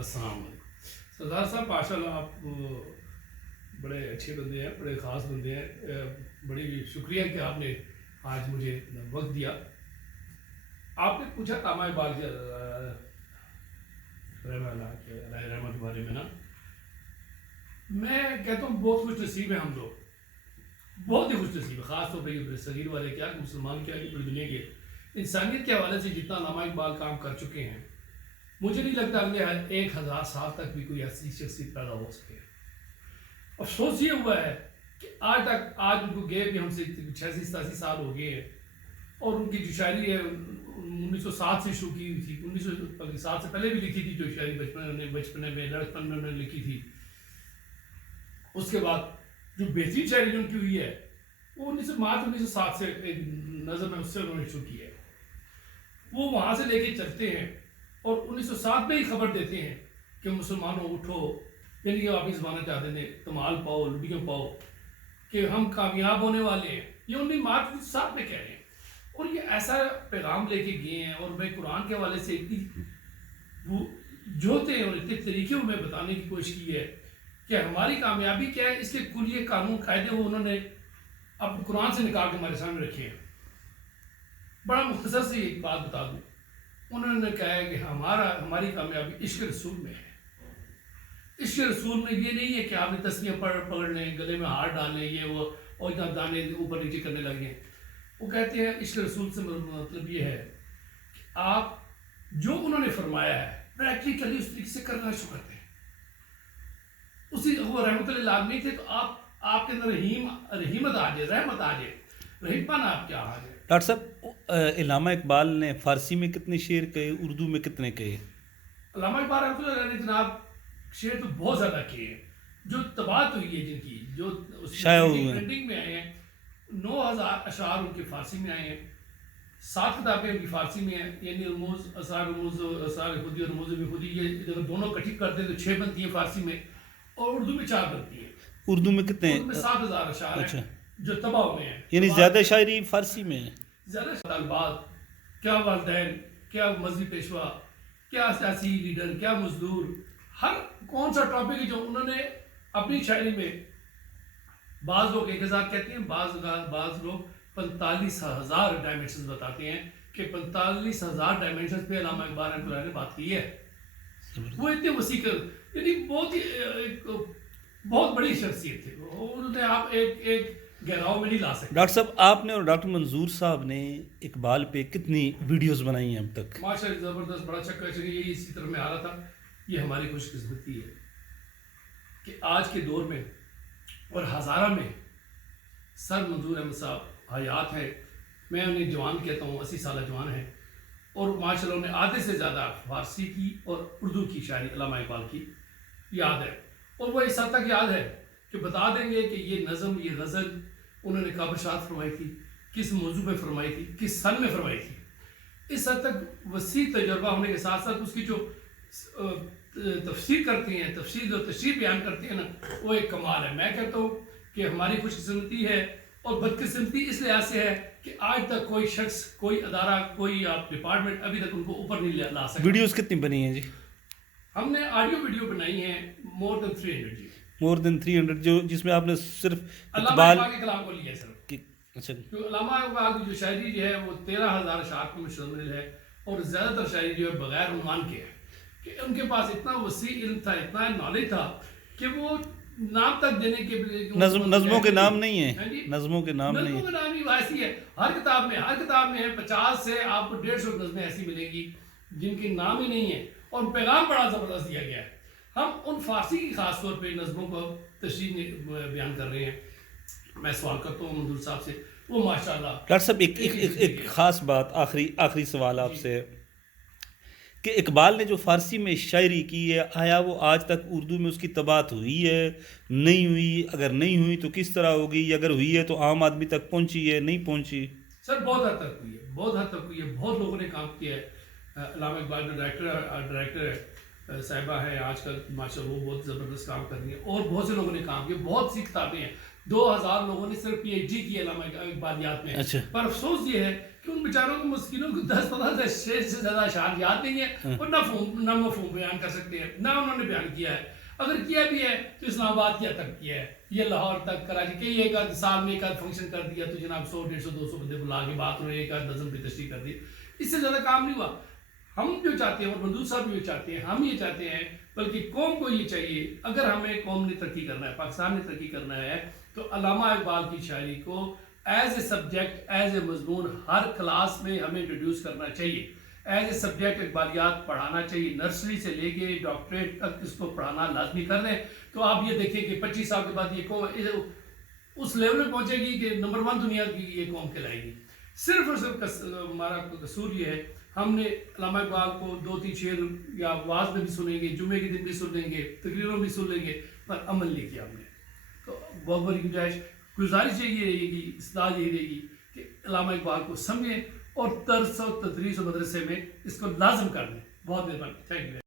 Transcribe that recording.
السلام علیکم سردار صاحب، ماشاء اللہ آپ بڑے اچھے بندے ہیں، بڑے خاص بندے ہیں. بڑی شکریہ کہ آپ نے آج مجھے وقت دیا. آپ نے پوچھا علامہ اقبال کے رحمۃ کے بارے میں نا. میں کہتا ہوں بہت خوش نصیب ہیں ہم لوگ، بہت ہی خوش نصیب ہے. خاص طور پہ صغیر والے کیا مسلمان کیا کہ پوری دنیا کے انسانیت کے حوالے سے جتنا علامہ اقبال کام کر چکے ہیں، مجھے نہیں لگتا اگلے 1000 سال تک بھی کوئی ایسی شخصیت پیدا ہو سکے. افسوس یہ ہوا ہے کہ آج ان کو گئے بھی ہم سے 86-87 سال ہو گئے ہیں، اور ان کی جو شاعری ہے 1907 سے شروع کی ہوئی تھی. 1907 سے پہلے بھی لکھی تھی جو شاعری بچپن میں لڑکپن میں انہوں نے لکھی تھی. اس کے بعد جو بہترین شاعری ان کی ہوئی ہے وہ 1907 سے ایک نظم ہے، اس سے انہوں نے شروع کی ہے. وہ وہاں سے لے کے چلتے ہیں اور 1907 میں ہی خبر دیتے ہیں کہ مسلمانوں اٹھو، یعنی کہ آپ ہی زمانہ چاہتے تھے کمال پاؤ لڈیاں پاؤ کہ ہم کامیاب ہونے والے ہیں. یہ 1907 میں کہہ رہے ہیں، اور یہ ایسا پیغام لے کے گئے ہیں. اور میں قرآن کے حوالے سے اتنی وہ جوتے ہیں اور اتنے طریقے میں بتانے کی کوشش کی ہے کہ ہماری کامیابی کیا ہے، اس کے کلیے قانون قاعدے وہ انہوں نے اب قرآن سے نکال کے ہمارے سامنے رکھے ہیں. بڑا مختصر سے ایک بات بتا دوں، انہوں نے کہا ہے کہ ہماری کامیابی عشق رسول میں ہے. عشق رسول میں یہ نہیں ہے کہ آپ نے تسبیحیں پکڑ لیں، گلے میں ہار ڈال لیں، یہ وہ اور اتنا دانے اوپر نیچے کرنے لگے. وہ کہتے ہیں عشق رسول سے مطلب یہ ہے کہ آپ جو انہوں نے فرمایا ہے پریکٹیکلی اس طریقے سے کرنا شروع کرتے ہیں. اسی وہ رحمت اللہ عالمین تھے، تو آپ کے اندر رحیمت آ جائے، رحمت آ جائے، رحیم پن آپ کیا آ جائے. ڈاکٹر صاحب، علامہ اقبال نے فارسی میں کتنے شعر کہے، اردو میں کتنے کہے؟ علامہ اقبال رحمۃ اللہ علیہ نے جناب شعر تو بہت زیادہ کیے ہیں. جو طباعت ہوئی ہے جن کی، جو شائع ہوئے ہیں، پرنٹنگ میں آئے ہیں، 9000 اشعار ان کے فارسی میں آئے ہیں. 7 کتابیں ان کی فارسی میں ہیں، یعنی رموز، اسرار رموز، اسرار خودی اور رموز میں خودی. یہ اگر دونوں اکٹھی کرتے ہیں تو 6 بنتی ہیں فارسی میں، اور اردو میں 4 بنتی ہیں. اردو میں کتنے؟ اردو میں 7000 اشعار اچھا، ہیں جو طبع ہوئے ہیں. یعنی زیادہ شاعری فارسی میں ہے. زیادہ طالبات، کیا والدین، کیا مذہبی پیشوا، کیا سیاسی لیڈر، کیا مزدور، ہر کون سا ٹاپک ہے جو انہوں نے اپنی شاعری میں. بعض لوگ 1000 کہتے ہیں، بعض لوگ 45,000 ڈائمینشنز بتاتے ہیں کہ 45,000 ڈائمینشنز پہ علامہ اقبال رحمۃ اللہ نے بات کی ہے. وہ اتنے وسیع یعنی بہت بڑی شخصیت تھی. انہوں نے آپ ایک گہراؤ میں نہیں لا سکتے. ڈاکٹر صاحب، آپ نے اور ڈاکٹر منظور صاحب نے اقبال پہ کتنی ویڈیوز بنائی ہیں اب تک؟ ماشاء اللہ زبردست، بڑا اچھا کہا. یہی اسی طرح میں آ رہا تھا. یہ ہماری خوش قسمتی ہے کہ آج کے دور میں اور ہزارہ میں سر منظور احمد صاحب حیات ہے. میں انہیں جوان کہتا ہوں، 80 سالہ جوان ہیں، اور ماشاء اللہ انہیں آدھے سے زیادہ فارسی کی اور اردو کی شاعری علامہ اقبال کی یاد ہے. اور وہ اس حد تک یاد ہے کہ بتا دیں گے کہ یہ نظم، یہ غزل انہوں نے کب ارشاد فرمائی تھی، کس موضوع پہ فرمائی تھی، کس سن میں فرمائی تھی. اس حد تک وسیع تجربہ ہونے کے ساتھ ساتھ اس کی جو تفسیر کرتے ہیں، تفسیر اور تشریح بیان کرتے ہیں نا، وہ ایک کمال ہے. میں کہتا ہوں کہ ہماری خوش قسمتی ہے اور بدقسمتی اس لحاظ سے ہے کہ آج تک کوئی شخص، کوئی ادارہ، کوئی آپ ڈپارٹمنٹ ابھی تک ان کو اوپر نہیں لا سکتا. ویڈیوز کتنی بنی ہیں جی؟ ہم نے آڈیو ویڈیو بنائی ہیں مور دین 300 جی. مور دین 300 جو جس میں آپ نے صرف علامہ اقبال کے کلام کو لیا ہے صرف. اچھا، جو علامہ اقبال کی جو شاعری جو ہے وہ 13,000 اشعار کو مشتمل ہے، اور زیادہ تر شاعری جو ہے بغیر عنوان کے ہے. کہ ان کے پاس اتنا وسیع علم تھا، اتنا نالج تھا کہ وہ نام تک دینے کے نظموں کے نام نہیں ہیں، نظموں کے نام نہیں ہیں. نظموں کا نام ہی ایسی ہے. ہر کتاب میں ہے 50 سے آپ کو 150 نظمیں ایسی ملیں گی جن کے نام ہی نہیں ہیں، اور پیغام بڑا زبردست دیا گیا ہے. ہم ان فارسی کی خاص طور پہ نظموں کو تشریح بیان کر رہے ہیں. میں سوال کرتا ہوں منظور صاحب سے، وہ ماشاءاللہ. ڈاکٹر صاحب، ایک خاص بات، آخری سوال آپ سے، کہ اقبال نے جو فارسی میں شاعری کی ہے، آیا وہ آج تک اردو میں اس کی طباعت ہوئی ہے، نہیں ہوئی؟ اگر نہیں ہوئی تو کس طرح ہوگی؟ اگر ہوئی ہے تو عام آدمی تک پہنچی ہے، نہیں پہنچی؟ سر بہت حد تک ہوئی ہے، بہت حد تک ہوئی ہے. بہت لوگوں نے کام کیا ہے. علامہ اقبال جو ڈائریکٹر صاحبہ ہیں آج کل ماشاء اللہ، وہ بہت زبردست کام کر رہی ہیں، اور بہت سے لوگوں نے کام کیا. بہت سی کتابیں ہیں، 2000 لوگوں نے صرف PhD کی علامہ اقبالیات میں. اچھا. پر افسوس یہ ہے کہ ان بیچاروں کو مسکینوں کو 10-15 شعر سے زیادہ اشعار یاد نہیں ہے اور نہ مفہوم بیان کر سکتے ہیں، نہ انہوں نے بیان کیا ہے. اگر کیا بھی ہے تو اسلام آباد کیا تک کیا ہے، یہ لاہور تک کراچی کے ایک آدھ سال میں ایک آدھ فنکشن کر دیا تو جناب 100 150 200 بندے بلا کے بات ہوئے، ایک آدھ نظم پہ تشریح کر دی، اس سے زیادہ کام نہیں ہوا. ہم جو چاہتے ہیں اور مندوب صاحب بھی چاہتے ہیں، ہم یہ چاہتے ہیں بلکہ قوم کو یہ چاہیے، اگر ہمیں قوم نے ترقی کرنا ہے، پاکستان نے ترقی کرنا ہے تو علامہ اقبال کی شاعری کو as a subject, as a مضمون ہر کلاس میں ہمیں انٹروڈیوس کرنا چاہیے. ایز اے سبجیکٹ اقبالیات پڑھانا چاہیے، نرسری سے لے کے ڈاکٹریٹ تک اس کو پڑھانا لازمی کر دیں. تو آپ یہ دیکھیں کہ 25 سال کے بعد یہ قوم اس لیول میں پہنچے گی کہ نمبر 1 دنیا کی یہ قوم کہلائے گی. صرف اور صرف ہمارا قصور یہ ہے، ہم نے علامہ اقبال کو 2-3 شعر یا واز میں بھی سنیں گے، جمعے کے دن بھی سن لیں گے، تقریروں بھی سن لیں گے، پر عمل نہیں کیا ہم نے. تو بہت بڑی گزارش یہی رہے گی، اصلاح یہی رہے گی کہ علامہ اقبال کو سمجھیں اور درس و تدریس و مدرسے میں اس کو لازم کر دیں. بہت مہربانی، تھینک یو.